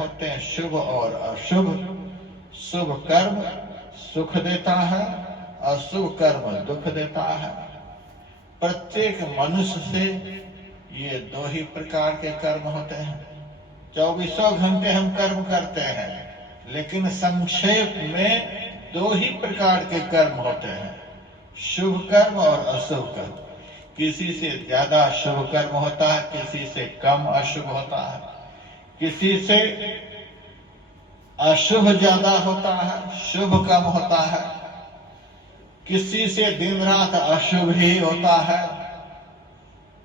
होते हैं शुभ और अशुभ। शुभ कर्म सुख देता है, अशुभ कर्म दुख देता है। प्रत्येक मनुष्य से ये दो ही प्रकार के कर्म होते हैं। 24 घंटे हम कर्म करते हैं, लेकिन संक्षेप में दो ही प्रकार के कर्म होते हैं, शुभ कर्म और अशुभ कर्म। किसी से ज्यादा शुभ कर्म होता है, किसी से कम अशुभ होता है, किसी से अशुभ ज्यादा होता है, शुभ कम होता है, किसी से दिन रात अशुभ ही होता है।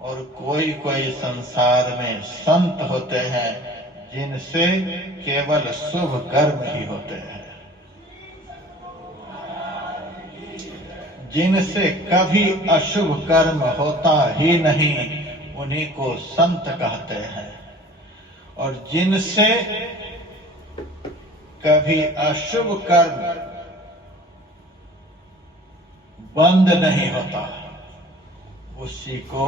और कोई कोई संसार में संत होते हैं जिनसे केवल शुभ कर्म ही होते हैं, जिनसे कभी अशुभ कर्म होता ही नहीं, उन्हीं को संत कहते हैं। और जिनसे कभी अशुभ कर्म बंद नहीं होता, उसी को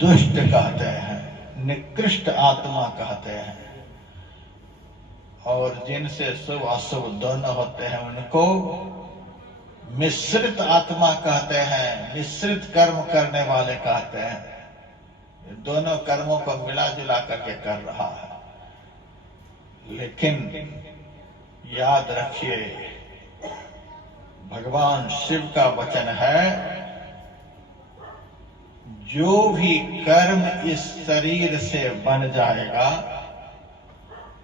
दुष्ट कहते हैं, निकृष्ट आत्मा कहते हैं। और जिनसे शुभ अशुभ दोनों होते हैं, उनको मिश्रित आत्मा कहते हैं, मिश्रित कर्म करने वाले कहते हैं। दोनों कर्मों को मिला जुला करके कर रहा है। लेकिन याद रखिए, भगवान शिव का वचन है, जो भी कर्म इस शरीर से बन जाएगा,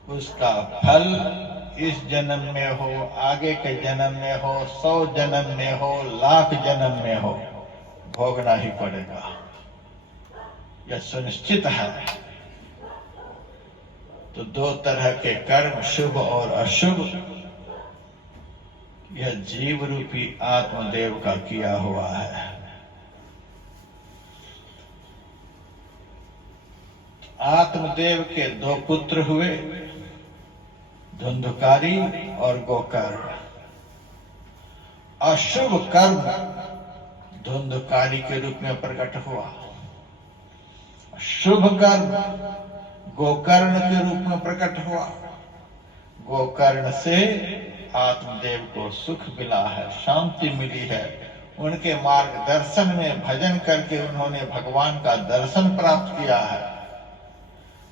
उसका फल इस जन्म में हो, आगे के जन्म में हो, 100 जन्म में हो, लाख जन्म में हो, भोगना ही पड़ेगा। यह सुनिश्चित है। तो दो तरह के कर्म, शुभ और अशुभ, यह जीव रूपी आत्मदेव का किया हुआ है। आत्मदेव के दो पुत्र हुए, धुंधकारी और गोकर्ण। अशुभ कर्म धुंधकारी के रूप में प्रकट हुआ, शुभ कर्म गोकर्ण के रूप में प्रकट हुआ। गोकर्ण से आत्मदेव को सुख मिला है, शांति मिली है। उनके मार्गदर्शन में भजन करके उन्होंने भगवान का दर्शन प्राप्त किया है।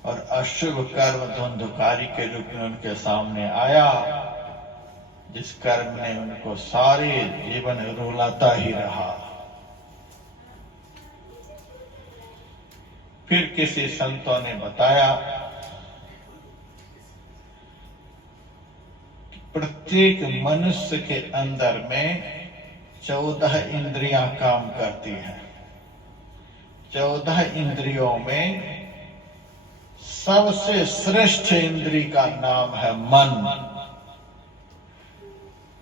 और अशुभ कर्म धुंधकारी के रूप में उनके सामने आया, जिस कर्म ने उनको सारे जीवन रुलाता ही रहा। फिर किसी संतों ने बताया कि प्रत्येक मनुष्य के अंदर में 14 इंद्रियां काम करती हैं। 14 इंद्रियों में सबसे श्रेष्ठ इंद्री का नाम है मन।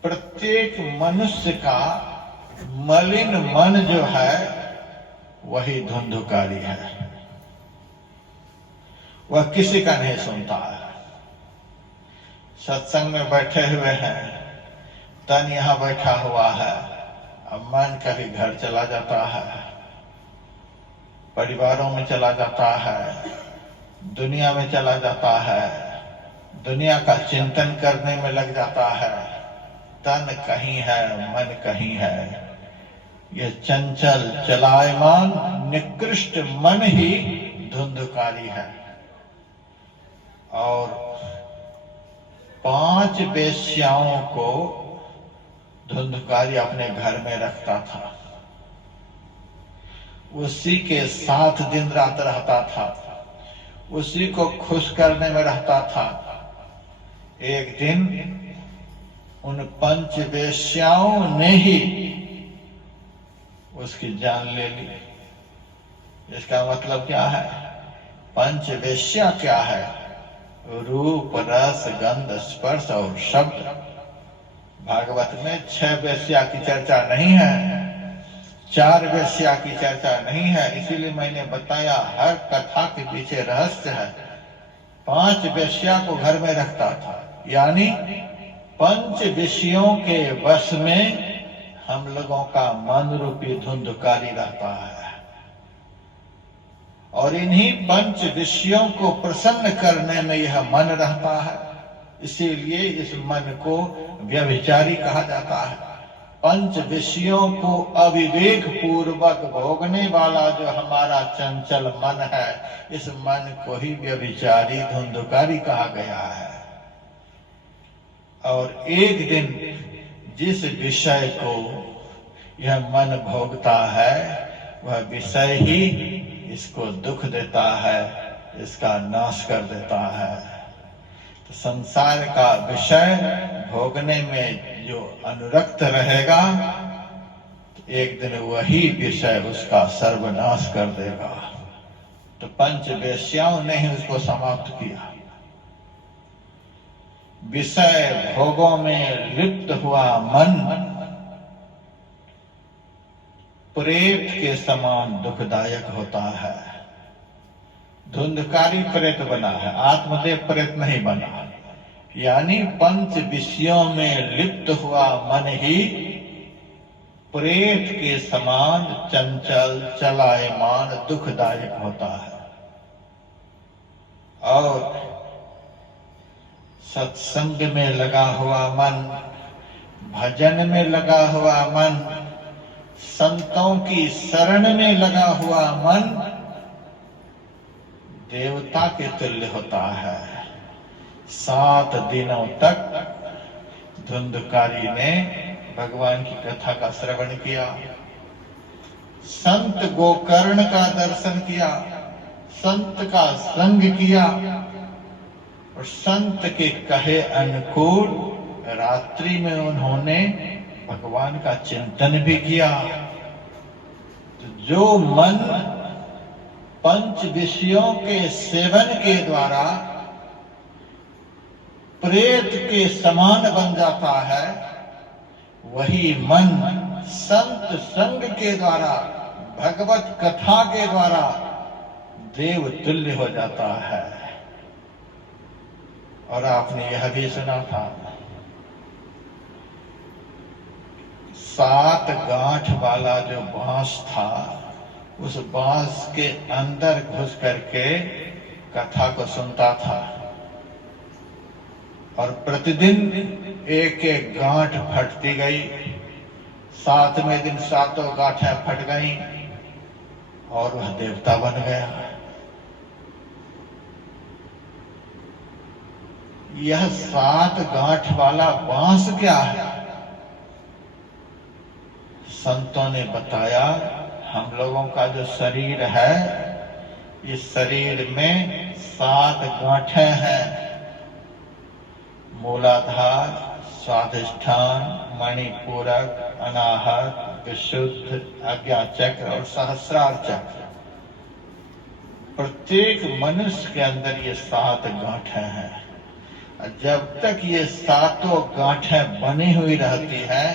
प्रत्येक मनुष्य का मलिन मन जो है, वही धुंधकारी है। वह किसी का नहीं सुनता है। सत्संग में बैठे हुए हैं, तन यहां बैठा हुआ है, अब मन कभी घर चला जाता है, परिवारों में चला जाता है, दुनिया में चला जाता है, दुनिया का चिंतन करने में लग जाता है। तन कहीं है, मन कहीं है। यह चंचल चलायमान निकृष्ट मन ही धुंधकारी है। और 5 वेश्याओं को धुंधकारी अपने घर में रखता था, उसी के साथ दिन रात रहता था, उसी को खुश करने में रहता था। एक दिन उन 5 वेश्याओं ने ही उसकी जान ले ली। इसका मतलब क्या है? 5 वेश्या क्या है? रूप, रस, गंध, स्पर्श और शब्द। भागवत में 6 वेश्या की चर्चा नहीं है, 4 वेश्या की चर्चा नहीं है। इसीलिए मैंने बताया, हर कथा के पीछे रहस्य है। 5 वेश्या को घर में रखता था, यानी 5 विषयों के वश में हम लोगों का मन रूपी धुंधकारी रहता है। और इन्हीं पंच विषयों को प्रसन्न करने में यह मन रहता है। इसीलिए इस मन को व्यभिचारी कहा जाता है। पंच विषयों को अविवेक पूर्वक भोगने वाला जो हमारा चंचल मन है, इस मन को ही व्यभिचारी धुंधकारी कहा गया है। और एक दिन जिस विषय को यह मन भोगता है, वह विषय ही इसको दुख देता है, इसका नाश कर देता है। तो संसार का विषय भोगने में जो अनुरक्त रहेगा, तो एक दिन वही विषय उसका सर्वनाश कर देगा। तो पंच वेश्याओं ने ही उसको समाप्त किया। विषय भोगों में लिप्त हुआ मन प्रेत के समान दुखदायक होता है। धुंधकारी प्रेत बना है, आत्मदेव प्रेत नहीं बना। यानी पंच विषयों में लिप्त हुआ मन ही प्रेत के समान चंचल चलायमान दुखदायक होता है। और सत्संग में लगा हुआ मन, भजन में लगा हुआ मन, संतों की शरण में लगा हुआ मन देवता के तुल्य होता है। 7 दिनों तक धुंधकारी ने भगवान की कथा का श्रवण किया, संत गोकर्ण का दर्शन किया, संत का संग किया और संत के कहे अनुकूल रात्रि में उन्होंने भगवान का चिंतन भी किया। तो जो मन पंच विषयों के सेवन के द्वारा प्रेत के समान बन जाता है, वही मन संत संग के द्वारा, भगवत कथा के द्वारा देव तुल्य हो जाता है। और आपने यह भी सुना था, 7 गांठ वाला जो बांस था, उस बांस के अंदर घुस करके कथा को सुनता था और प्रतिदिन एक एक गांठ फटती गई। 7वें दिन 7 गांठें फट गई और वह देवता बन गया। यह 7 गांठ वाला बांस क्या है? संतों ने बताया, हम लोगों का जो शरीर है, इस शरीर में 7 गांठें हैं। मूलाधार, स्वाधिष्ठान, मणिपूरक, अनाहत, विशुद्ध, आज्ञा चक्र और सहस्रार चक्र। प्रत्येक मनुष्य के अंदर ये 7 गांठें हैं। जब तक ये 7 गांठें बनी हुई रहती है,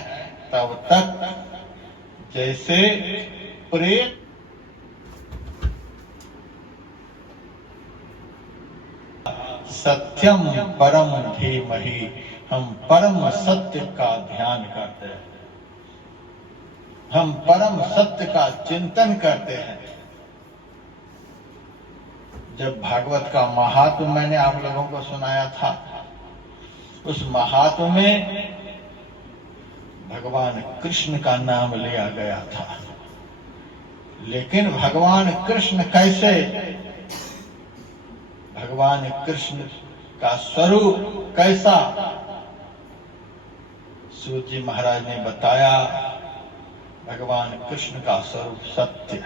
तब तक जैसे प्रेत सत्यम परम धीमहि, हम परम सत्य का ध्यान करते हैं, हम परम सत्य का चिंतन करते हैं। जब भागवत का महात्म मैंने आप लोगों को सुनाया था, उस महात्म में भगवान कृष्ण का नाम लिया गया था। लेकिन भगवान कृष्ण कैसे, भगवान कृष्ण का स्वरूप कैसा, सूत जी महाराज ने बताया। भगवान कृष्ण का स्वरूप सत्य,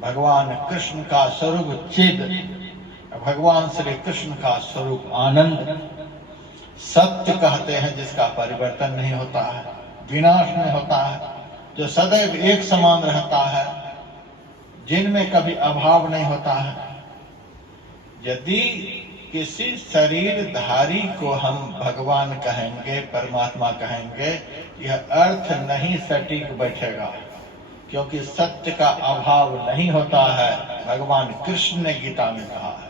भगवान कृष्ण का स्वरूप चिद, भगवान श्री कृष्ण का स्वरूप आनंद। सत्य कहते हैं जिसका परिवर्तन नहीं होता है, विनाश नहीं होता है, जो सदैव एक समान रहता है, जिनमें कभी अभाव नहीं होता है। यदि किसी शरीरधारी को हम भगवान कहेंगे, परमात्मा कहेंगे, यह अर्थ नहीं सटीक बैठेगा, क्योंकि सत्य का अभाव नहीं होता है। भगवान कृष्ण ने गीता में कहा है,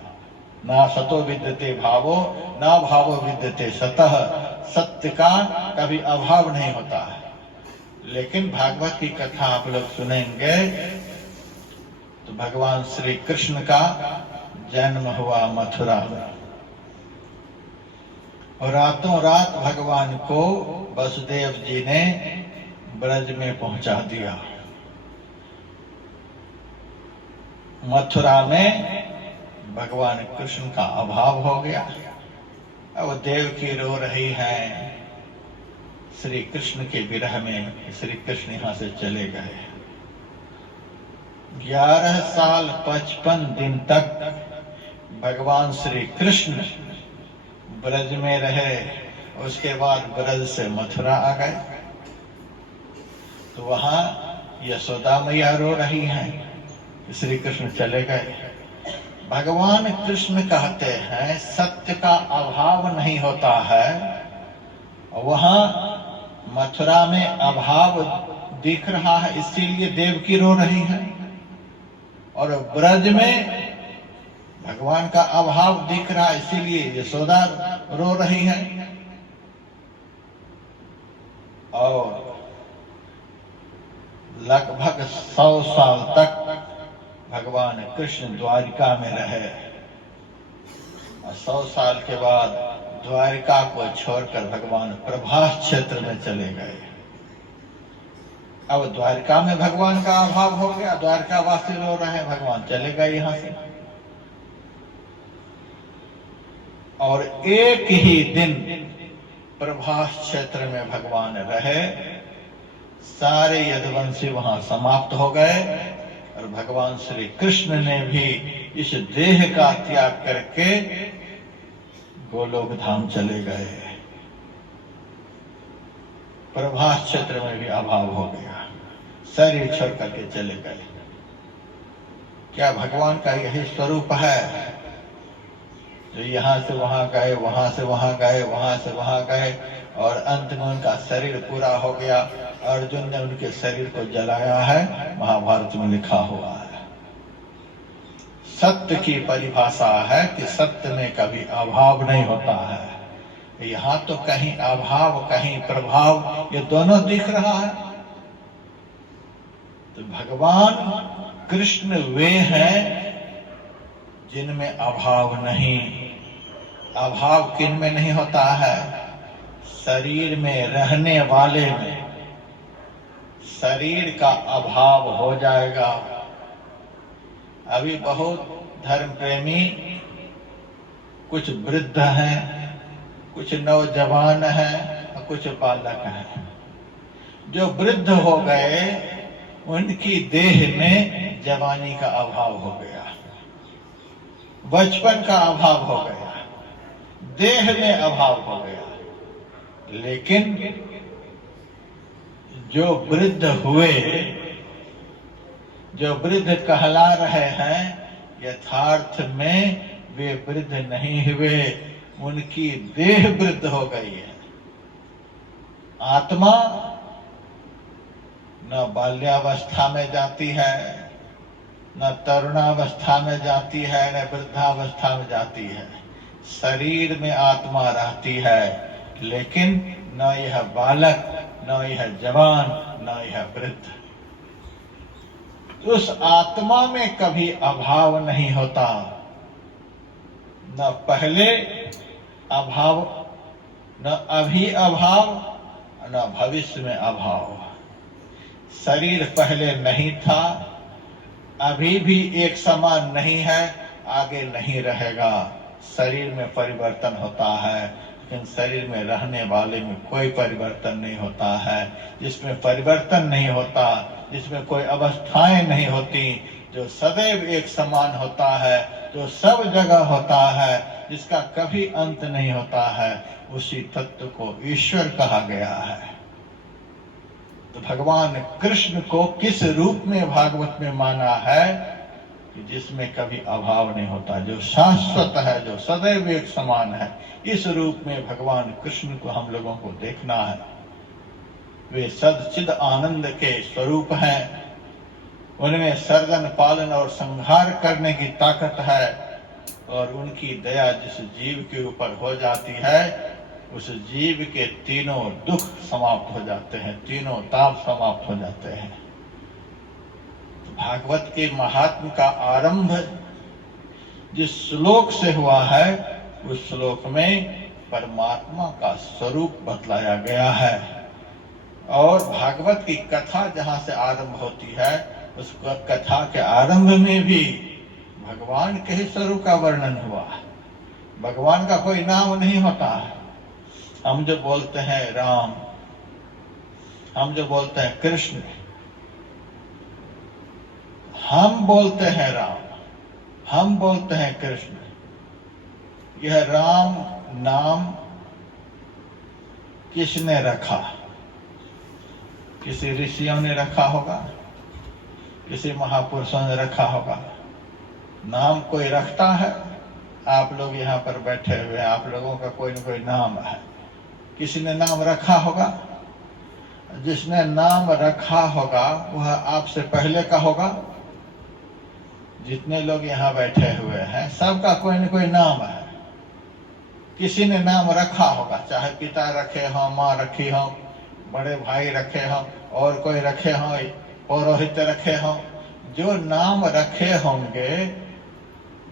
ना सतो विद्यते भावो ना भावो विद्यते सतः। सत्य का कभी अभाव नहीं होता है। लेकिन भागवत की कथा आप लोग सुनेंगे तो भगवान श्री कृष्ण का जन्म हुआ मथुरा में, और रातों रात भगवान को वसुदेव जी ने ब्रज में पहुंचा दिया। मथुरा में भगवान कृष्ण का अभाव हो गया। अब देवकी रो रही है श्री कृष्ण के विरह में, श्री कृष्ण यहां से चले गए। 11 साल 55 दिन तक भगवान श्री कृष्ण ब्रज में रहे। उसके बाद ब्रज से मथुरा आ गए, तो वहां यशोदा मैया रो रही हैं श्री कृष्ण चले गए। भगवान कृष्ण कहते हैं सत्य का अभाव नहीं होता है। वहां मथुरा में अभाव दिख रहा है, इसीलिए देवकी रो रही है, और ब्रज में भगवान का अभाव दिख रहा है, इसीलिए यशोदा रो रही है। और लगभग 100 साल तक भगवान कृष्ण द्वारिका में रहे, और 100 साल के बाद द्वारिका को छोड़कर भगवान प्रभास क्षेत्र में चले गए। अब द्वारिका में भगवान का अभाव हो गया, द्वारिका वासी रो रहे हैं, भगवान चले गए यहां से। और एक ही दिन प्रभास क्षेत्र में भगवान रहे, सारे यदुवंशी वहां समाप्त हो गए, और भगवान श्री कृष्ण ने भी इस देह का त्याग करके गोलोक धाम चले गए। प्रभास क्षेत्र में भी अभाव हो गया, शरीर छोड़ करके चले गए। क्या भगवान का यही स्वरूप है, जो यहां से वहां गए, वहां से वहां गए, वहां से वहां गए, और अंत में उनका शरीर पूरा हो गया। अर्जुन ने उनके शरीर को जलाया है, महाभारत में लिखा हुआ है। सत्य की परिभाषा है कि सत्य में कभी अभाव नहीं होता है। यहाँ तो कहीं अभाव कहीं प्रभाव, ये दोनों दिख रहा है। तो भगवान कृष्ण वे हैं जिनमें अभाव नहीं। अभाव किन में नहीं होता है? शरीर में रहने वाले में। शरीर का अभाव हो जाएगा। अभी बहुत धर्म प्रेमी, कुछ वृद्ध हैं, कुछ नौजवान हैं और कुछ बालक हैं। जो वृद्ध हो गए उनकी देह में जवानी का अभाव हो गया, बचपन का अभाव हो गया, देह में अभाव हो गया। लेकिन जो वृद्ध हुए, जो वृद्ध कहला रहे हैं, यथार्थ में वे वृद्ध नहीं हुए, उनकी देह वृद्ध हो गई है। आत्मा न बाल्यावस्था में जाती है, न तरुणावस्था में जाती है, न वृद्धावस्था में जाती है। शरीर में आत्मा रहती है, लेकिन न यह बालक, न यह जवान, न यह वृद्ध। उस आत्मा में कभी अभाव नहीं होता, न पहले अभाव, न अभी अभाव, न भविष्य में अभाव। शरीर पहले नहीं था, अभी भी एक समान नहीं है, आगे नहीं रहेगा। शरीर में परिवर्तन होता है, लेकिन शरीर में रहने वाले में कोई परिवर्तन नहीं होता है। जिसमें परिवर्तन नहीं होता, जिसमें कोई अवस्थाएं नहीं होती, जो सदैव एक समान होता है, जो सब जगह होता है, जिसका कभी अंत नहीं होता है, उसी तत्व को ईश्वर कहा गया है। तो भगवान कृष्ण को किस रूप में भागवत में माना है कि जिसमें कभी अभाव नहीं होता, जो शाश्वत है, जो सदैव एक समान है। इस रूप में भगवान कृष्ण को हम लोगों को देखना है। वे सदचिद आनंद के स्वरूप हैं। उनमें सर्जन, पालन और संहार करने की ताकत है, और उनकी दया जिस जीव के ऊपर हो जाती है, उस जीव के तीनों दुख समाप्त हो जाते हैं, तीनों ताप समाप्त हो जाते हैं। तो भागवत के महात्म का आरंभ जिस श्लोक से हुआ है, उस श्लोक में परमात्मा का स्वरूप बतलाया गया है। और भागवत की कथा जहां से आरंभ होती है, उस कथा के आरंभ में भी भगवान के ही स्वरूप का वर्णन हुआ। भगवान का कोई नाम नहीं होता है। हम जो बोलते हैं राम, हम जो बोलते हैं कृष्ण, हम बोलते हैं राम, हम बोलते हैं कृष्ण, यह राम नाम किसने रखा? किसी ऋषियों ने रखा होगा, किसी महापुरुषों ने रखा होगा। नाम कोई रखता है? आप लोग यहाँ पर बैठे हुए, आप लोगों का कोई न कोई नाम है, किसी ने नाम रखा होगा। जिसने नाम रखा होगा वह आपसे पहले का होगा। जितने लोग यहाँ बैठे हुए हैं, सबका कोई न कोई नाम है। किसी ने नाम रखा होगा, चाहे पिता रखे हों, माँ रखी हो, बड़े भाई रखे हों, और कोई रखे हों, पौरोहित रखे हों। जो नाम रखे होंगे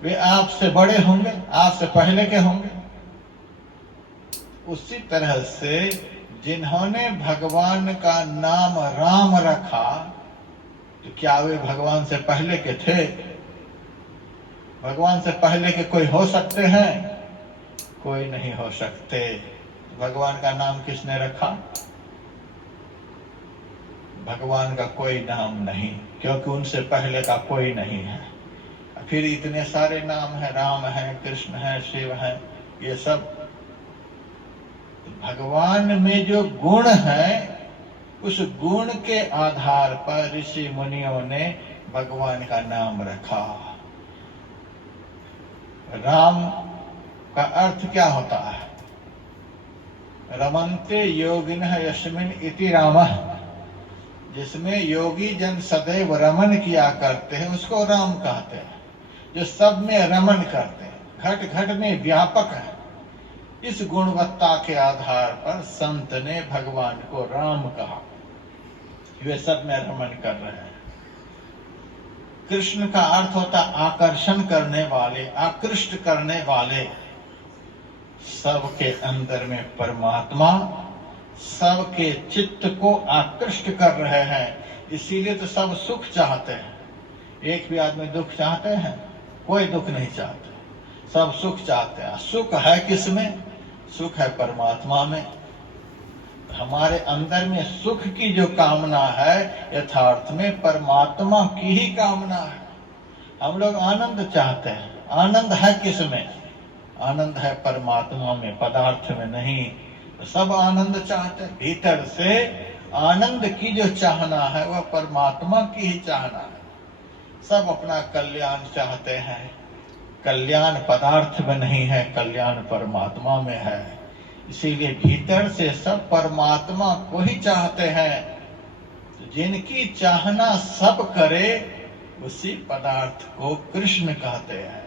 वे आपसे बड़े होंगे, आपसे पहले के होंगे। उसी तरह से जिन्होंने भगवान का नाम राम रखा, तो क्या वे भगवान से पहले के थे? भगवान से पहले के कोई हो सकते हैं? कोई नहीं हो सकते। भगवान का नाम किसने रखा? भगवान का कोई नाम नहीं, क्योंकि उनसे पहले का कोई नहीं है। फिर इतने सारे नाम है, राम है, कृष्ण है, शिव है, ये सब भगवान में जो गुण है, उस गुण के आधार पर ऋषि मुनियों ने भगवान का नाम रखा। राम का अर्थ क्या होता है? रमन्ते योगिनः यस्मिन् इति रामः। जिसमें योगी जन सदैव रमन किया करते हैं, उसको राम कहते हैं। जो सब में रमन करते हैं, घट घट में व्यापक है। इस गुणवत्ता के आधार पर संत ने भगवान को राम कहा। वे सब में रमन कर रहे हैं। कृष्ण का अर्थ होता आकर्षण करने वाले, आकृष्ट करने वाले। सबके अंदर में परमात्मा सबके चित्त को आकृष्ट कर रहे हैं। इसीलिए तो सब सुख चाहते हैं। एक भी आदमी दुख चाहते हैं? कोई दुख नहीं चाहते, सब सुख चाहते हैं। सुख है किसमें? सुख है परमात्मा में। हमारे अंदर में सुख की जो कामना है, यथार्थ में परमात्मा की ही कामना है। हम लोग आनंद चाहते हैं। आनंद है किसमें? आनंद है परमात्मा में, पदार्थ में नहीं। तो सब आनंद चाहते हैं। भीतर से आनंद की जो चाहना है वह परमात्मा की ही चाहना है। सब अपना कल्याण चाहते हैं। कल्याण पदार्थ में नहीं है, कल्याण परमात्मा में है। इसीलिए भीतर से सब परमात्मा को ही चाहते हैं। तो जिनकी चाहना सब करे, उसी पदार्थ को कृष्ण कहते हैं।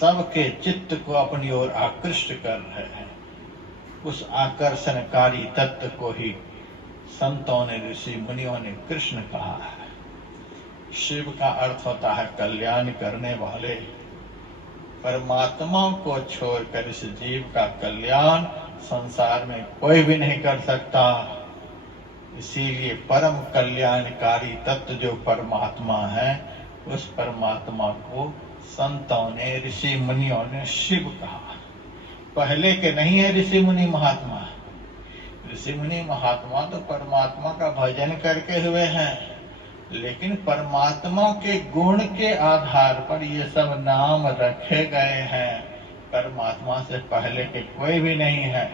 सबके चित्त को अपनी ओर आकृष्ट कर रहे हैं। उस आकर्षणकारी तत्व को ही संतों ने, ऋषि मुनियों ने कृष्ण कहा है। शिव का अर्थ होता है कल्याण करने वाले। परमात्मा को छोड़कर इस जीव का कल्याण संसार में कोई भी नहीं कर सकता। इसीलिए परम कल्याणकारी तत्व जो परमात्मा है, उस परमात्मा को संतों ने, ऋषि मुनियों ने शिव कहा। पहले के नहीं है ऋषि मुनि महात्मा। ऋषि मुनि महात्मा तो परमात्मा का भजन करके हुए हैं, लेकिन परमात्मा के गुण के आधार पर ये सब नाम रखे गए हैं। परमात्मा से पहले के कोई भी नहीं है।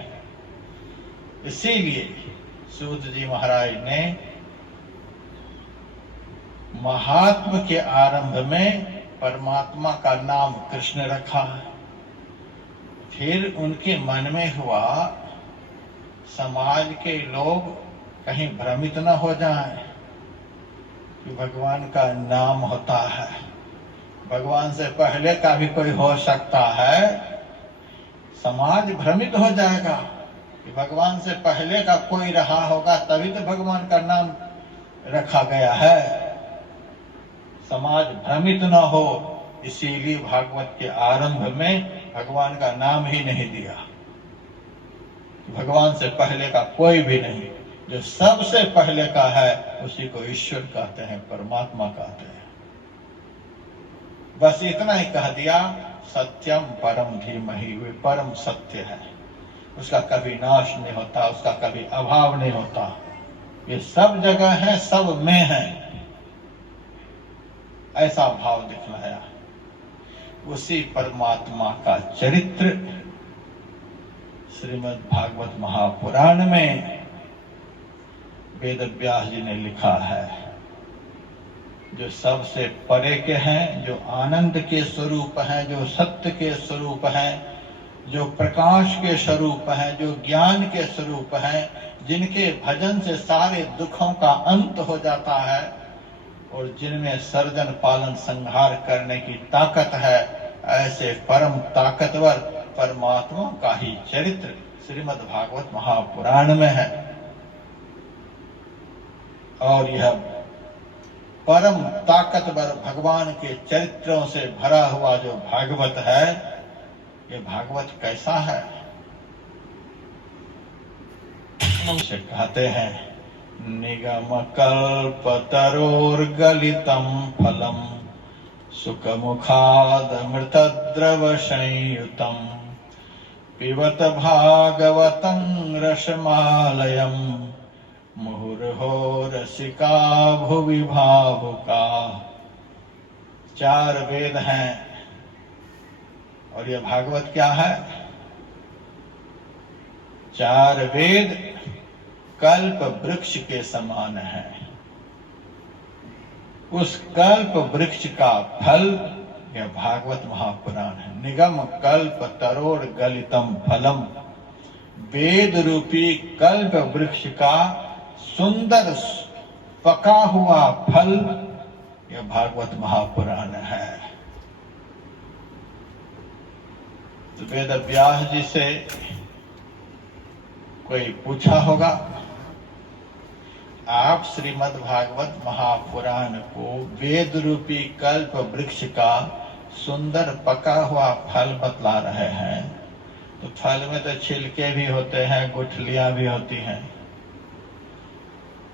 इसीलिए सूत जी महाराज ने महात्म के आरंभ में परमात्मा का नाम कृष्ण रखा। फिर उनके मन में हुआ समाज के लोग कहीं भ्रमित न हो जाएं कि भगवान का नाम होता है, भगवान से पहले का भी कोई हो सकता है। समाज भ्रमित हो जाएगा कि भगवान से पहले का कोई रहा होगा, तभी तो भगवान का नाम रखा गया है। समाज भ्रमित न हो, इसीलिए भागवत के आरंभ में भगवान का नाम ही नहीं दिया। भगवान से पहले का कोई भी नहीं, जो सबसे पहले का है उसी को ईश्वर कहते हैं, परमात्मा कहते हैं। बस इतना ही कह दिया, सत्यम परम धीमहि, वे परम सत्य है, उसका कभी नाश नहीं होता, उसका कभी अभाव नहीं होता, ये सब जगह है, सब में है, ऐसा भाव दिखलाया। उसी परमात्मा का चरित्र श्रीमद् भागवत महापुराण में वेद व्यास जी ने लिखा है, जो सबसे परे के हैं, जो आनंद के स्वरूप हैं, जो सत्य के स्वरूप हैं, जो प्रकाश के स्वरूप हैं, जो ज्ञान के स्वरूप हैं, जिनके भजन से सारे दुखों का अंत हो जाता है और जिनमें सर्जन पालन संहार करने की ताकत है, ऐसे परम ताकतवर परमात्मा का ही चरित्र श्रीमद् भागवत महापुराण में है। और यह परम ताकतवर भगवान के चरित्रों से भरा हुआ जो भागवत है, ये भागवत कैसा है? उसे कहते हैं, निगम कल्प तरोर्गलितम फलम सुखमुखादमृतद्रव संयुतम पिबत भागवतं रसमालयम् मुहुर्हो रसिका भुवि भावुका। 4 वेद हैं और यह भागवत क्या है? 4 वेद कल्प वृक्ष के समान है। उस कल्प वृक्ष का फल यह भागवत महापुराण है। निगम कल्प तरोर गलितम फलम, वेद रूपी कल्प वृक्ष का सुंदर पका हुआ फल यह भागवत महापुराण है। तो वेद व्यास जी से कोई पूछा होगा, आप श्रीमद् भागवत महापुराण को वेद रूपी कल्प वृक्ष का सुंदर पका हुआ फल बतला रहे हैं, तो फल में तो छिलके भी होते हैं, गुठलियां भी होती हैं,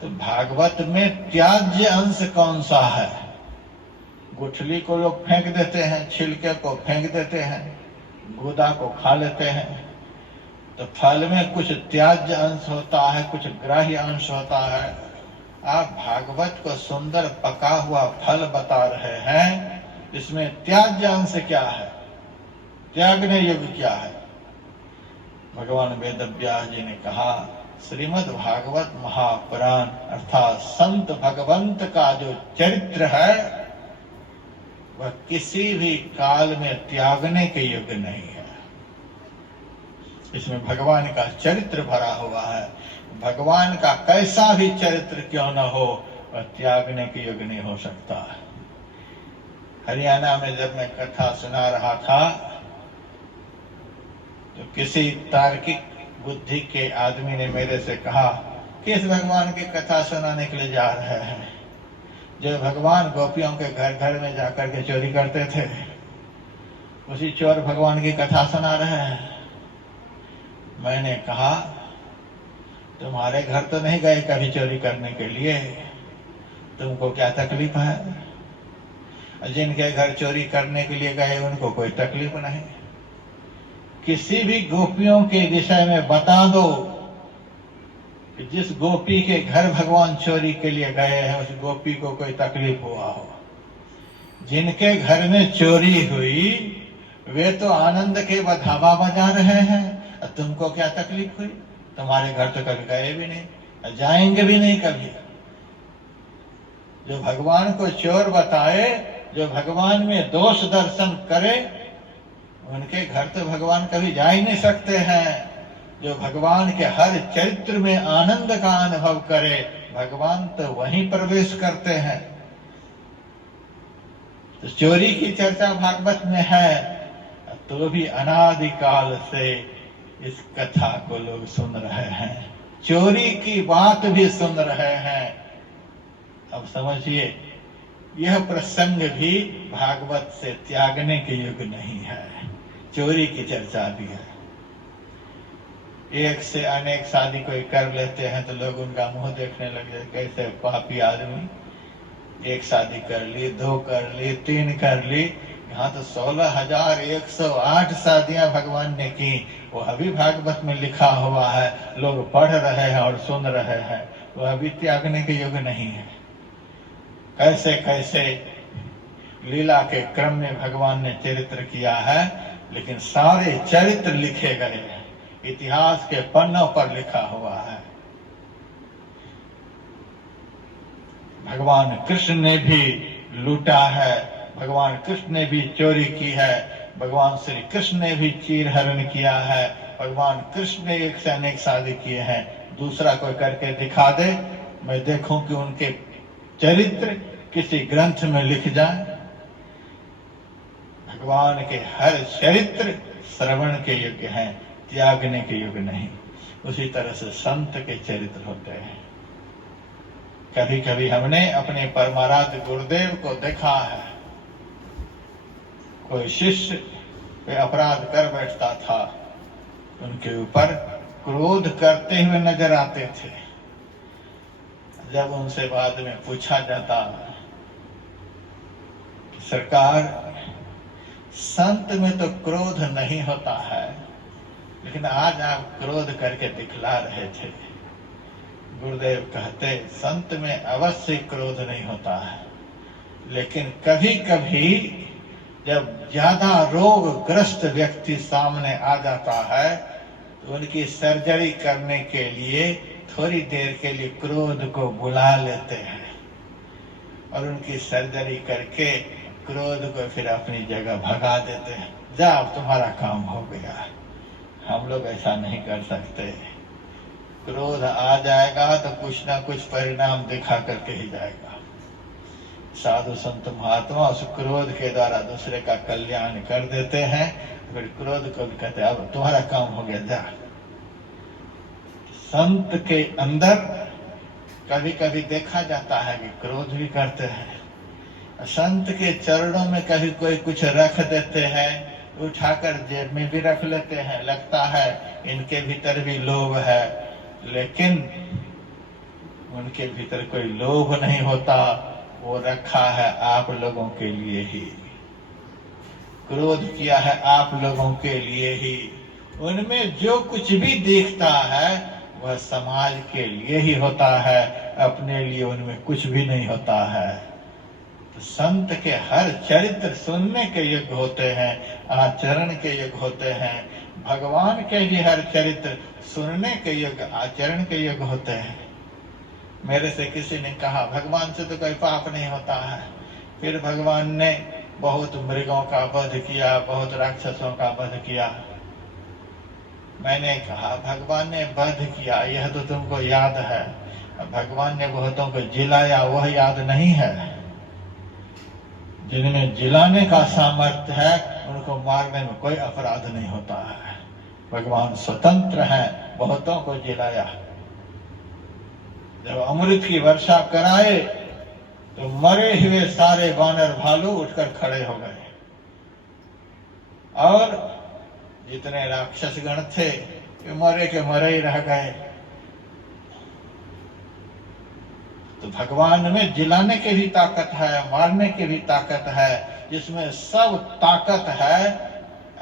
तो भागवत में त्याज्य अंश कौन सा है? गुठली को लोग फेंक देते हैं, छिलके को फेंक देते हैं, गूदा को खा लेते हैं, तो फल में कुछ त्याज्य अंश होता है, कुछ ग्राह्य अंश होता है। आप भागवत को सुंदर पका हुआ फल बता रहे हैं, इसमें त्याज्य अंश क्या है, त्यागने योग्य क्या है? भगवान वेद व्यास जी ने कहा, श्रीमद् भागवत महापुराण अर्थात संत भगवंत का जो चरित्र है वह किसी भी काल में त्यागने के योग्य नहीं है। इसमें भगवान का चरित्र भरा हुआ है। भगवान का कैसा भी चरित्र क्यों न हो, वह त्यागने के योग्य नहीं हो सकता। हरियाणा में जब मैं कथा सुना रहा था तो किसी तार्किक बुद्धि के आदमी ने मेरे से कहा, किस भगवान की कथा सुनाने के लिए जा रहे हैं? जो भगवान गोपियों के घर घर में जाकर के चोरी करते थे, उसी चोर भगवान की कथा सुना रहे हैं। मैंने कहा, तुम्हारे घर तो नहीं गए कभी चोरी करने के लिए, तुमको क्या तकलीफ है? जिनके घर चोरी करने के लिए गए उनको कोई तकलीफ नहीं। किसी भी गोपियों के विषय में बता दो कि जिस गोपी के घर भगवान चोरी के लिए गए हैं उस गोपी को कोई तकलीफ हुआ हो। जिनके घर में चोरी हुई वे तो आनंद के बधावा बजा रहे हैं, तुमको क्या तकलीफ हुई? तुम्हारे घर तो कभी गए भी नहीं, जाएंगे भी नहीं कभी। जो भगवान को चोर बताए, जो भगवान में दोष दर्शन करे, उनके घर तो भगवान कभी जा ही नहीं सकते हैं। जो भगवान के हर चरित्र में आनंद का अनुभव करे, भगवान तो वहीं प्रवेश करते हैं। तो चोरी की चर्चा भागवत में है, तो भी अनादिकाल से इस कथा को लोग सुन रहे हैं, चोरी की बात भी सुन रहे हैं। अब समझिए, यह प्रसंग भी भागवत से त्यागने के युग नहीं है। चोरी की चर्चा भी है। एक से अनेक शादी कोई कर लेते हैं तो लोग उनका मुंह देखने लग जाते, कैसे पापी आदमी, एक शादी कर ली, 2 कर ली, 3 कर ली। यहाँ तो 16,108 शादियां भगवान ने की। वो अभी भागवत में लिखा हुआ है, लोग पढ़ रहे हैं और सुन रहे हैं। वो अभी त्यागने के युग नहीं है। कैसे कैसे लीला के क्रम में भगवान ने चरित्र किया है, लेकिन सारे चरित्र लिखे गए हैं, इतिहास के पन्नों पर लिखा हुआ है। भगवान कृष्ण ने भी लूटा है, भगवान कृष्ण ने भी चोरी की है, भगवान श्री कृष्ण ने भी चीर हरण किया है, भगवान कृष्ण ने एक से अनेक शादी किए हैं। दूसरा कोई करके दिखा दे, मैं देखूं कि उनके चरित्र किसी ग्रंथ में लिख जाए। भगवान के हर चरित्र श्रवण के योग्य हैं, त्यागने के योग्य नहीं। उसी तरह से संत के चरित्र होते हैं। कभी कभी हमने अपने परमाराध्य गुरुदेव को देखा है, कोई शिष्य पे अपराध कर बैठता था, उनके ऊपर क्रोध करते हुए नजर आते थे। जब उनसे बाद में पूछा जाता कि सरकार, संत में तो क्रोध नहीं होता है, लेकिन आज आप क्रोध करके दिखला रहे थे। गुरुदेव कहते, संत में अवश्य क्रोध नहीं होता है, लेकिन कभी कभी जब ज्यादा रोगग्रस्त व्यक्ति सामने आ जाता है तो उनकी सर्जरी करने के लिए थोड़ी देर के लिए क्रोध को बुला लेते हैं और उनकी सर्जरी करके क्रोध को फिर अपनी जगह भगा देते हैं। जा, अब तुम्हारा काम हो गया। हम लोग ऐसा नहीं कर सकते। क्रोध आ जाएगा तो कुछ ना कुछ परिणाम दिखा करके ही जाएगा। साधु संत महात्मा उस क्रोध के द्वारा दूसरे का कल्याण कर देते हैं, फिर क्रोध को भी कहते हैं अब तुम्हारा काम हो गया, जा। संत के अंदर कभी कभी देखा जाता है कि क्रोध भी करते हैं। संत के चरणों में कभी कोई कुछ रख देते हैं, उठाकर जेब में भी रख लेते हैं, लगता है इनके भीतर भी लोभ है, लेकिन उनके भीतर कोई लोभ नहीं होता। वो रखा है आप लोगों के लिए ही, क्रोध किया है आप लोगों के लिए ही। उनमें जो कुछ भी दिखता है वह समाज के लिए ही होता है, अपने लिए उनमें कुछ भी नहीं होता है। तो संत के हर चरित्र सुनने के योग्य होते हैं, आचरण के योग्य होते हैं। भगवान के भी हर चरित्र सुनने के योग्य, आचरण के योग्य होते हैं। मेरे से किसी ने कहा भगवान से तो कोई पाप नहीं होता है, फिर भगवान ने बहुत मृगों का वध किया, बहुत राक्षसों का वध किया। मैंने कहा भगवान ने वध किया यह तो तुमको याद है, भगवान ने बहुतों को जिलाया वह याद नहीं है। जिनमें जिलाने का सामर्थ्य है उनको मारने में कोई अपराध नहीं होता है। भगवान स्वतंत्र हैं, बहुतों को जिलाया। जब अमृत की वर्षा कराए तो मरे हुए सारे वानर भालू उठकर खड़े हो गए और जितने राक्षस गण थे वे मरे के मरे ही रह गए। तो भगवान में जिलाने की भी ताकत है, मारने की भी ताकत है। जिसमें सब ताकत है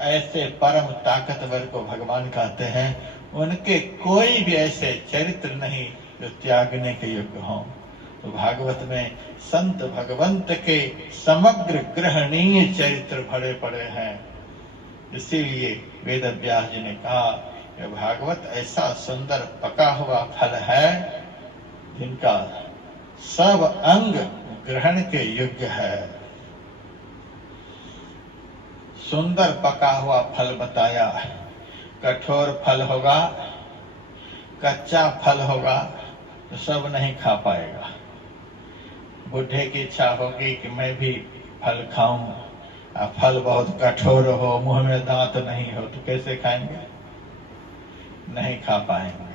ऐसे परम ताकतवर को भगवान कहते हैं। उनके कोई भी ऐसे चरित्र नहीं जो त्यागने के योग्य हों। तो भागवत में संत भगवंत के समग्र ग्रहणीय चरित्र भरे पड़े हैं। इसीलिए वेद व्यास जी ने कहा कि भागवत ऐसा सुंदर पका हुआ फल है जिनका सब अंग ग्रहण के योग्य है। सुंदर पका हुआ फल बताया। कठोर फल होगा, कच्चा फल होगा तो सब नहीं खा पाएगा। बुढ़े की इच्छा होगी कि मैं भी फल खाऊं, फल बहुत कठोर हो, मुंह में दांत नहीं हो तो कैसे खाएंगे? नहीं खा पाएंगे।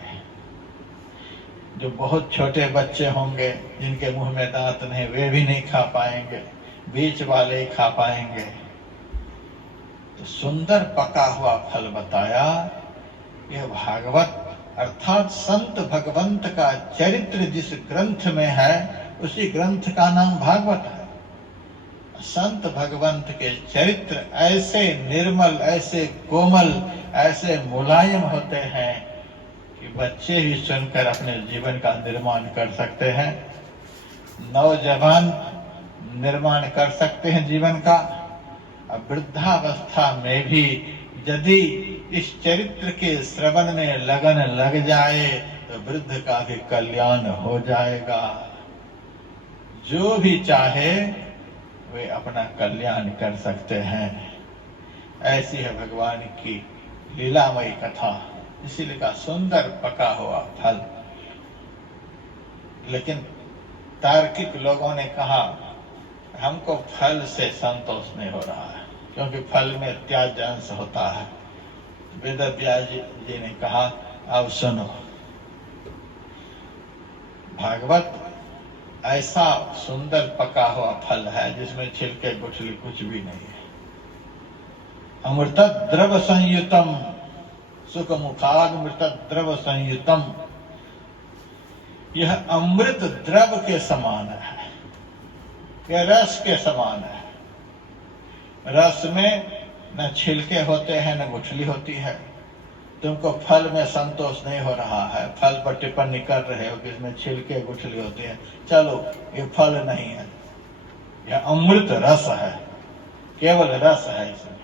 जो बहुत छोटे बच्चे होंगे जिनके मुंह में दांत नहीं, वे भी नहीं खा पाएंगे, बीच वाले ही खा पाएंगे। तो सुंदर पका हुआ फल बताया। यह भागवत अर्थात संत भगवंत का चरित्र जिस ग्रंथ में है, उसी ग्रंथ का नाम भागवत है। संत भगवंत के चरित्र ऐसे निर्मल, ऐसे कोमल, ऐसे मुलायम होते हैं कि बच्चे ही सुनकर अपने जीवन का निर्माण कर सकते हैं, नौजवान निर्माण कर सकते हैं जीवन का। अब वृद्धावस्था में भी यदि इस चरित्र के श्रवण में लगन लग जाए तो वृद्ध का भी कल्याण हो जाएगा। जो भी चाहे वे अपना कल्याण कर सकते हैं। ऐसी है भगवान की लीलामयी कथा। इसीलिए का सुंदर पका हुआ फल। लेकिन तार्किक लोगों ने कहा हमको फल से संतोष नहीं हो रहा है, क्योंकि फल में त्याज्य अंश होता है। वेदव्यास जी ने कहा अब सुनो, भागवत ऐसा सुंदर पका हुआ फल है जिसमें छिलके गुठली कुछ भी नहीं है। अमृत द्रव संयुतम, सुख मुखाद अमृत द्रव संयुतम। यह अमृत द्रव के समान है, यह रस के समान है। रस में न छिलके होते हैं न गुठली होती है। तुमको फल में संतोष नहीं हो रहा है, फल पर टिप्पणी कर रहे हो कि इसमें छिलके गुठली होती है। चलो, ये फल नहीं है, यह अमृत रस है, केवल रस है इसमें।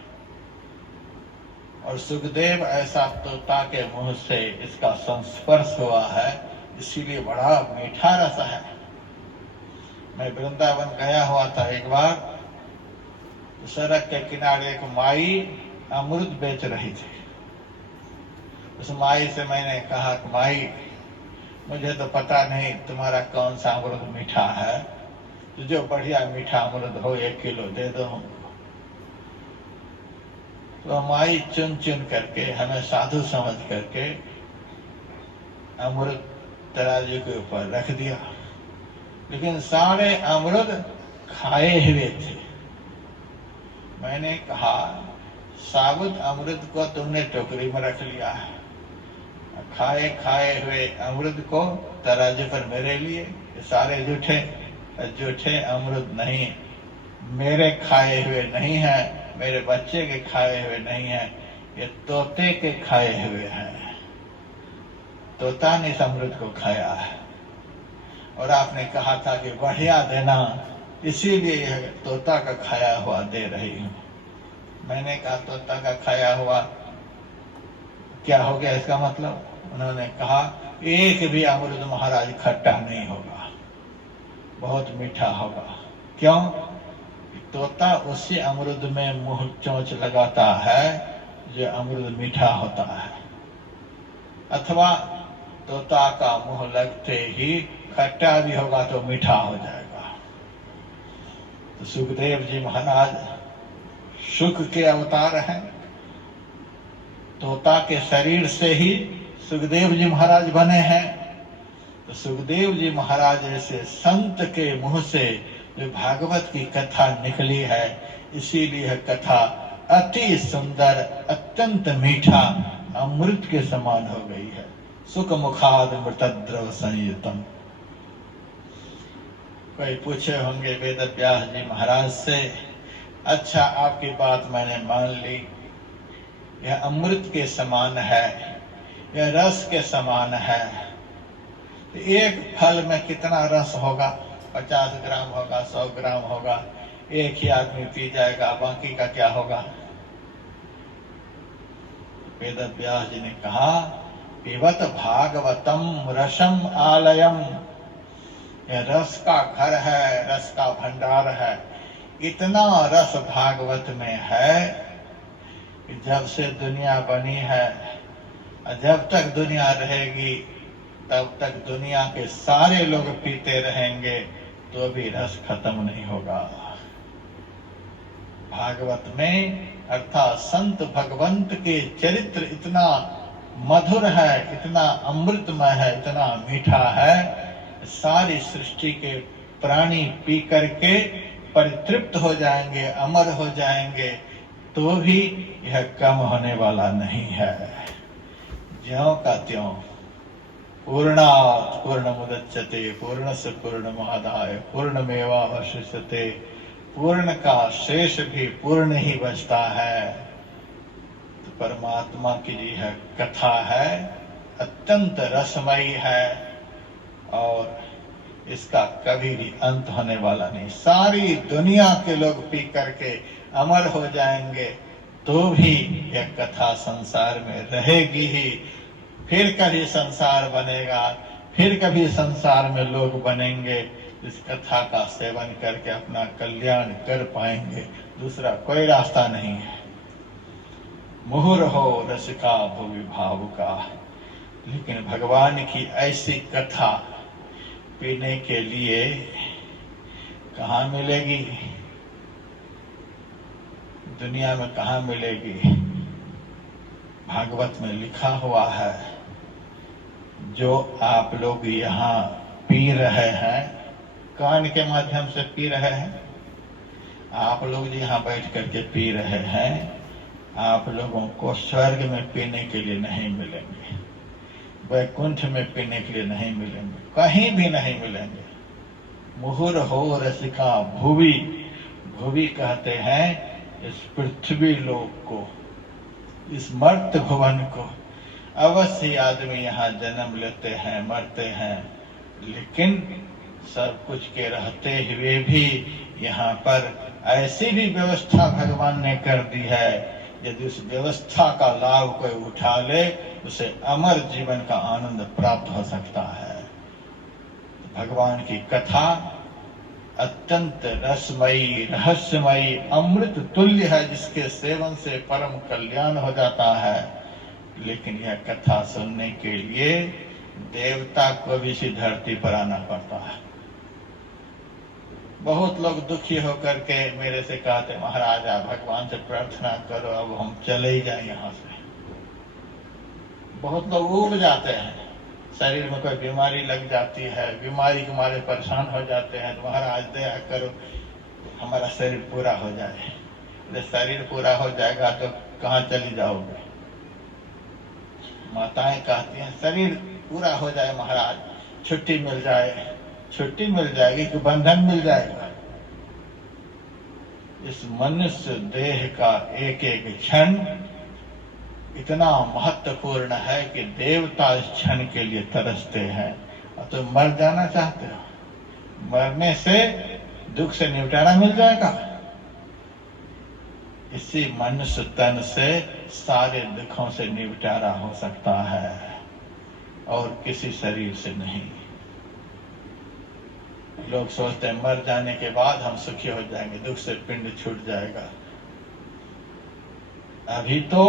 और सुखदेव ऐसा तोता के मुंह से इसका संस्पर्श हुआ है, इसीलिए बड़ा मीठा रस है। मैं वृंदावन गया हुआ था एक बार, सड़क के किनारे एक माई अमृत बेच रही थी। उस माई से मैंने कहा कि माई, मुझे तो पता नहीं तुम्हारा कौन सा अमृत मीठा है, तो जो बढ़िया मीठा अमृत हो 1 किलो दे दो हमको। तो माई चुन चुन करके हमें साधु समझ करके अमृत तराजू के ऊपर रख दिया। लेकिन सारे अमृत खाए हुए थे। मैंने कहा साबुत अमृत को तुमने टोकरी में रख लिया है, खाए खाए हुए अमृत को तराजू पर मेरे लिए, सारे जूठे अमृत नहीं, मेरे खाए हुए नहीं है, मेरे बच्चे के खाए हुए नहीं है, ये तोते के खाए हुए हैं। तोता ने इस अमृत को खाया है। और आपने कहा था कि बढ़िया देना, इसीलिए यह तोता का खाया हुआ दे रही हूं। मैंने कहा तोता का खाया हुआ क्या हो गया इसका मतलब? उन्होंने कहा एक भी अमृत महाराज खट्टा नहीं होगा, बहुत मीठा होगा। क्यों? तोता उसी अमृत में मुंह चोंच लगाता है जो अमृत मीठा होता है, अथवा तोता का मुंह लगते ही खट्टा भी होगा तो मीठा हो जाएगा। तो सुखदेव जी महाराज सुख के अवतार हैं। तोता के शरीर से ही सुखदेव जी महाराज बने हैं। तो सुखदेव जी महाराज जैसे संत के मुंह से जो भागवत की कथा निकली है, इसीलिए यह कथा अति सुंदर, अत्यंत मीठा, अमृत के समान हो गई है। सुख मुखाद अमृत द्रव संयुतम। कोई पूछे होंगे वेद व्यास जी महाराज से, अच्छा आपकी बात मैंने मान ली, यह अमृत के समान है, यह रस के समान है, तो एक फल में कितना रस होगा? 50 ग्राम होगा, 100 ग्राम होगा, एक ही आदमी पी जाएगा, बाकी का क्या होगा? वेद व्यास जी ने कहा पिबत भागवतम रसम आलयम। यह रस का घर है, रस का भंडार है। इतना रस भागवत में है कि जब से दुनिया बनी है, जब तक दुनिया रहेगी तब तक दुनिया के सारे लोग पीते रहेंगे तो भी रस खत्म नहीं होगा। भागवत में अर्थात संत भगवंत के चरित्र इतना मधुर है, इतना अमृतमय है, इतना मीठा है, सारी सृष्टि के प्राणी पी करके परितृप्त हो जाएंगे, अमर हो जाएंगे, तो भी यह कम होने वाला नहीं है। ज्यों का त्यों पूर्णात् पूर्णमुदच्यते पूर्णस्य पूर्णमादाय पूर्णमेवावशिष्यते, पूर्ण का शेष भी पूर्ण ही बचता है। तो परमात्मा की यह कथा है, अत्यंत रसमयी है और इसका कभी भी अंत होने वाला नहीं। सारी दुनिया के लोग पी करके अमर हो जाएंगे, तो भी यह कथा संसार में रहेगी ही। फिर कभी संसार बनेगा, फिर कभी संसार में लोग बनेंगे, इस कथा का सेवन करके अपना कल्याण कर पाएंगे, दूसरा कोई रास्ता नहीं है। मुहुर्हो रसिका भुवि भावुका, लेकिन भगवान की ऐसी कथा पीने के लिए कहाँ मिलेगी? दुनिया में कहाँ मिलेगी? भागवत में लिखा हुआ है, जो आप लोग यहाँ पी रहे हैं, कान के माध्यम से पी रहे हैं, आप लोग यहाँ बैठ करके पी रहे हैं, आप लोगों को स्वर्ग में पीने के लिए नहीं मिलेंगे, वैकुंठ में पीने के लिए नहीं मिलेंगे, कहीं भी नहीं मिलेंगे। मुहुर्हो रसिका भुवि, भुवि कहते हैं इस पृथ्वी लोक को, इस मर्त भुवन को। अवश्य आदमी यहाँ जन्म लेते हैं, मरते हैं, लेकिन सब कुछ के रहते हुए भी यहाँ पर ऐसी भी व्यवस्था भगवान ने कर दी है, यदि उस व्यवस्था का लाभ कोई उठा ले, उसे अमर जीवन का आनंद प्राप्त हो सकता है। भगवान की कथा अत्यंत रसमयी, रहस्यमयी, अमृत तुल्य है, जिसके सेवन से परम कल्याण हो जाता है। लेकिन यह कथा सुनने के लिए देवता को भी इसी धरती पर आना पड़ता है। बहुत लोग दुखी होकर के मेरे से कहते, महाराज आप भगवान से प्रार्थना करो, अब हम चले ही जाए यहाँ से। बहुत लोग उब जाते हैं, शरीर में कोई बीमारी लग जाती है, बीमारी के मारे परेशान हो जाते हैं, तो महाराज दया करो हमारा शरीर पूरा हो जाए। यदि शरीर पूरा हो जाएगा तो कहाँ चली जाओगे? माताएं कहती हैं शरीर पूरा हो जाए महाराज, छुट्टी मिल जाए। छुट्टी मिल जाएगी कि बंधन मिल जाएगा? इस मनुष्य देह का एक एक क्षण इतना महत्वपूर्ण है कि देवता इस क्षण के लिए तरसते हैं। और तुम मर जाना चाहते हो, मरने से दुख से निपटारा मिल जाएगा। इसी मनुष्य तन से सारे दुखों से निपटारा हो सकता है और किसी शरीर से नहीं। लोग सोचते हैं मर जाने के बाद हम सुखी हो जाएंगे, दुख से पिंड छूट जाएगा। अभी तो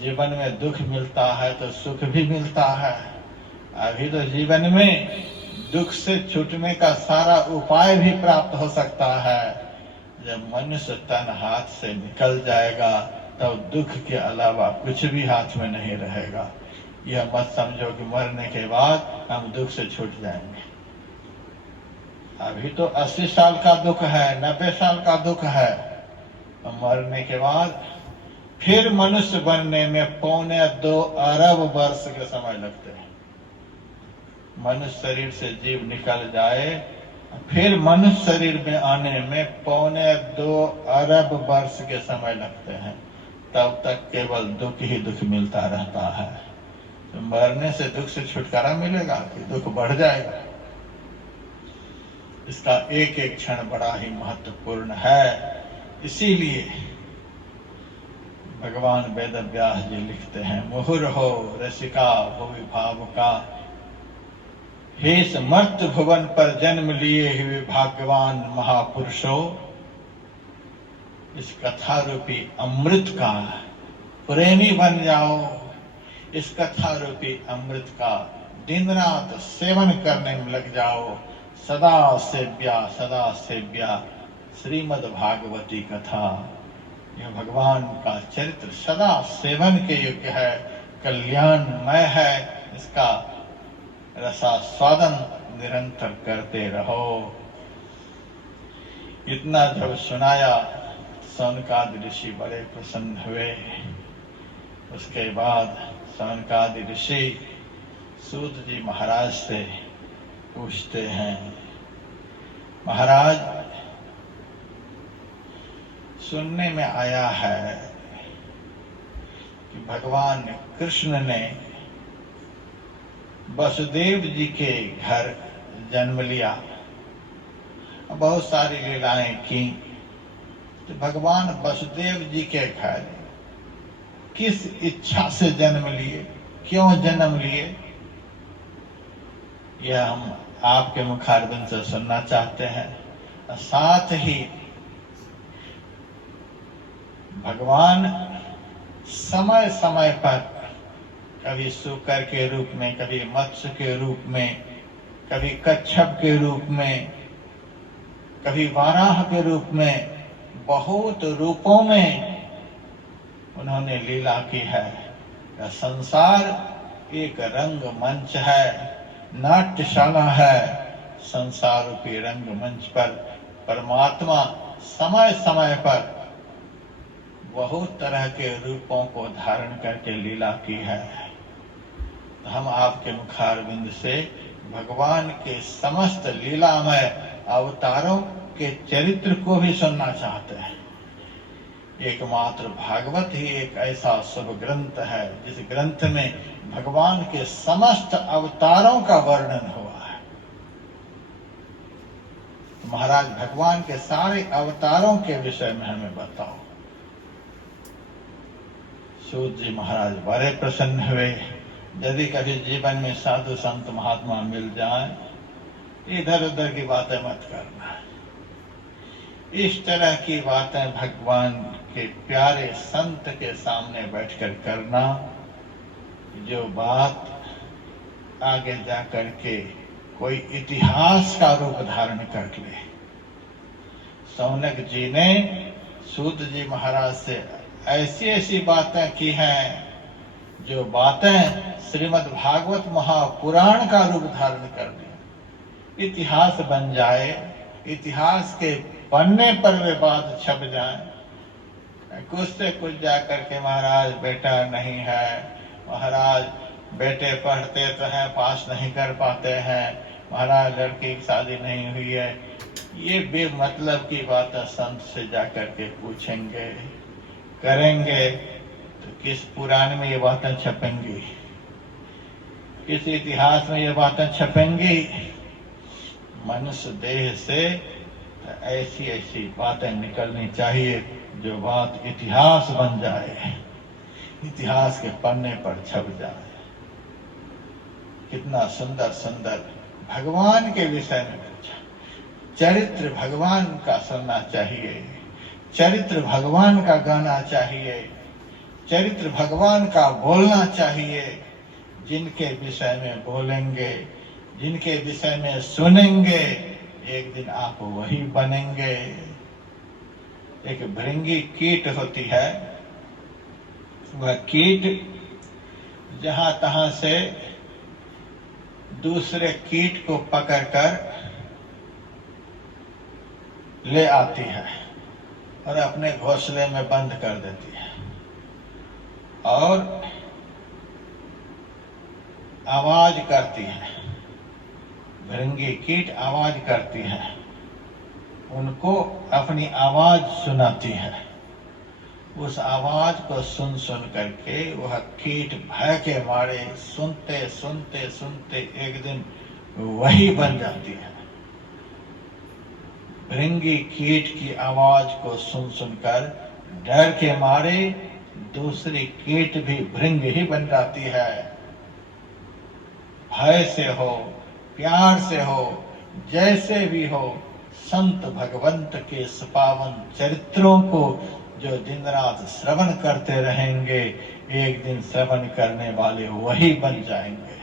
जीवन में दुख मिलता है तो सुख भी मिलता है। अभी तो जीवन में दुख से छूटने का सारा उपाय भी प्राप्त हो सकता है। जब मनुष्य तन हाथ से निकल जाएगा तब दुख के अलावा कुछ भी हाथ में नहीं रहेगा। यह मत समझो कि मरने के बाद हम दुख से छूट जाएंगे। अभी तो 80 साल का दुख है, 90 साल का दुख है, तो मरने के बाद फिर मनुष्य बनने में 2.25 अरब वर्ष के समय लगते हैं। मनुष्य शरीर से जीव निकल जाए, फिर मनुष्य शरीर में आने में 2.25 अरब वर्ष के समय लगते हैं। तब तक केवल दुख ही दुख मिलता रहता है। तो मरने से दुख से छुटकारा मिलेगा कि दुख बढ़ जाएगा? इसका एक एक क्षण बड़ा ही महत्वपूर्ण है। इसीलिए भगवान वेद व्यास जी लिखते हैं, मुहुर्हो रसिका भुवि भावुका, हे समर्थ भुवन पर जन्म लिए हुए भाग्यवान महापुरुषों, इस कथा रूपी अमृत का प्रेमी बन जाओ। इस कथा रूपी अमृत का दिन रात सेवन करने में लग जाओ। सदा सेव्या श्रीमद् भागवती कथा, यह भगवान का चरित्र सदा सेवन के योग्य है। कल्याणमय है, इसका रसास्वादन निरंतर करते रहो। इतना जब सुनाया सौनकादि ऋषि बड़े प्रसन्न हुए। उसके बाद सौनकादि ऋषि सूत जी महाराज से पूछते हैं, महाराज सुनने में आया है कि भगवान कृष्ण ने वसुदेव जी के घर जन्म लिया, बहुत सारी लीलाएं की, तो भगवान वसुदेव जी के घर किस इच्छा से जन्म लिए, क्यों जन्म लिए, यह हम आपके मुखारबिंद से सुनना चाहते हैं। साथ ही भगवान समय समय पर कभी सूकर के रूप में, कभी मत्स्य के रूप में, कभी कच्छप के रूप में, कभी वाराह के रूप में, बहुत रूपों में उन्होंने लीला की है। यह संसार एक रंग मंच है, नाट्यशाला है। संसार रूपी रंग मंच पर परमात्मा समय समय पर बहुत तरह के रूपों को धारण करके लीला की है। हम आपके मुखारविंद से भगवान के समस्त लीलामय अवतारों के चरित्र को भी सुनना चाहते हैं। एकमात्र भागवत ही एक ऐसा शुभ ग्रंथ है जिस ग्रंथ में भगवान के समस्त अवतारों का वर्णन हुआ है। तो महाराज भगवान के सारे अवतारों के विषय में हमें बताओ। सूत जी महाराज बड़े प्रसन्न हुए। यदि कभी जीवन में साधु संत महात्मा मिल जाए, इधर उधर की बातें मत करना। इस तरह की बातें भगवान के प्यारे संत के सामने बैठकर करना, जो बात आगे जाकर के कोई इतिहास का रूप धारण कर ले। सौनक जी ने सूत जी महाराज से ऐसी ऐसी बातें की हैं, जो बातें श्रीमद् भागवत महापुराण का रूप धारण कर ली, इतिहास बन जाए, इतिहास के पन्ने पर वे बात छप जाए। कुछ से कुछ जाकर के महाराज बेटा नहीं है, महाराज बेटे पढ़ते तो हैं पास नहीं कर पाते हैं, महाराज लड़की की शादी नहीं हुई है, ये बेमतलब की बातें संत से जाकर के पूछेंगे करेंगे तो किस पुराण में ये बातें छपेंगी, किस इतिहास में ये बातें छपेंगी। मनुष्य देह से ऐसी ऐसी बातें निकलनी चाहिए जो बात इतिहास बन जाए, इतिहास के पन्ने पर छप जाए। कितना सुंदर सुंदर भगवान के विषय में चरित्र भगवान का सुनना चाहिए, चरित्र भगवान का गाना चाहिए, चरित्र भगवान का बोलना चाहिए। जिनके विषय में बोलेंगे, जिनके विषय में सुनेंगे, एक दिन आप वही बनेंगे। एक भृंगी कीट होती है, वह कीट जहां तहां से दूसरे कीट को पकड़कर ले आती है और अपने घोंसले में बंद कर देती है और आवाज करती है। भृंगी कीट आवाज करती है, उनको अपनी आवाज सुनाती है। उस आवाज को सुन सुन करके वह कीट भय के मारे सुनते सुनते सुनते एक दिन वही बन जाती है। भृंगी कीट की आवाज को सुन सुनकर डर के मारे दूसरी कीट भी भृंग ही बन जाती है। भय से हो, प्यार से हो, जैसे भी हो, संत भगवंत के पावन चरित्रों को जो दिन रात श्रवण करते रहेंगे, एक दिन श्रवण करने वाले वही बन जाएंगे।